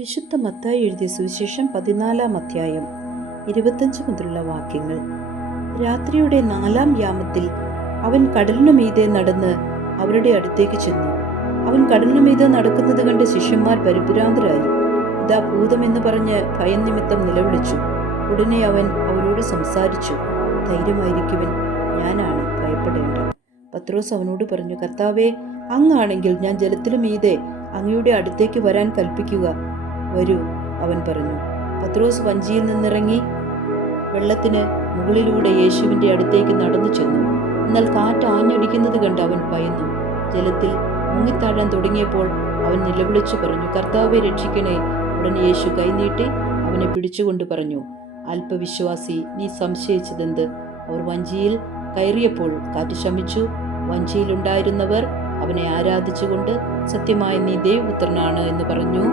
വിശുദ്ധ മത്തായി എഴുതിയ സുവിശേഷം 14-ാം അധ്യായം 25 മുതലുള്ള വാക്യങ്ങൾ. രാത്രിയുടെ 4-ാം യാമത്തിൽ അവൻ കടലിനു മീതെ നടന്ന് അവരുടെ അടുത്തേക്ക് ചെന്നു. അവൻ കടലിനു മീതെ നടക്കുന്നത് കണ്ട് ശിഷ്യന്മാർ പരിഭ്രാന്തരായി. ഇതാ ഭൂതമെന്ന് പറഞ്ഞ് ഭയം നിമിത്തം നിലവിളിച്ചു. ഉടനെ അവൻ അവരോട് സംസാരിച്ചു, ധൈര്യമായിരിക്കുവിൻ, ഞാനാണ്, ഭയപ്പെടേണ്ട. പത്രോസ് അവനോട് പറഞ്ഞു, കർത്താവേ, അങ്ങാണെങ്കിൽ ഞാൻ ജലത്തിനു മീതെ അങ്ങയുടെ അടുത്തേക്ക് വരാൻ കൽപ്പിക്കുക. വരൂ, അവൻ പറഞ്ഞു. പത്രോസ് വഞ്ചിയിൽ നിന്നിറങ്ങി വെള്ളത്തിന് മുകളിലൂടെ യേശുവിൻ്റെ അടുത്തേക്ക് നടന്നു ചെന്നു. എന്നാൽ കാറ്റ് ആഞ്ഞടിക്കുന്നത് കണ്ട് അവൻ ഭയന്നു. ജലത്തിൽ മുങ്ങിത്താഴാൻ തുടങ്ങിയപ്പോൾ അവൻ നിലവിളിച്ചു പറഞ്ഞു, കർത്താവെ, രക്ഷിക്കണേ. ഉടനെ യേശു കൈനീട്ടി അവനെ പിടിച്ചുകൊണ്ട് പറഞ്ഞു, അല്പവിശ്വാസി, നീ സംശയിച്ചതെന്ത്? അവർ വഞ്ചിയിൽ കയറിയപ്പോൾ കാറ്റ് ശമിച്ചു. വഞ്ചിയിലുണ്ടായിരുന്നവർ അവനെ ആരാധിച്ചുകൊണ്ട്, സത്യമായി നീ ദൈവപുത്രനാണ് എന്ന് പറഞ്ഞു.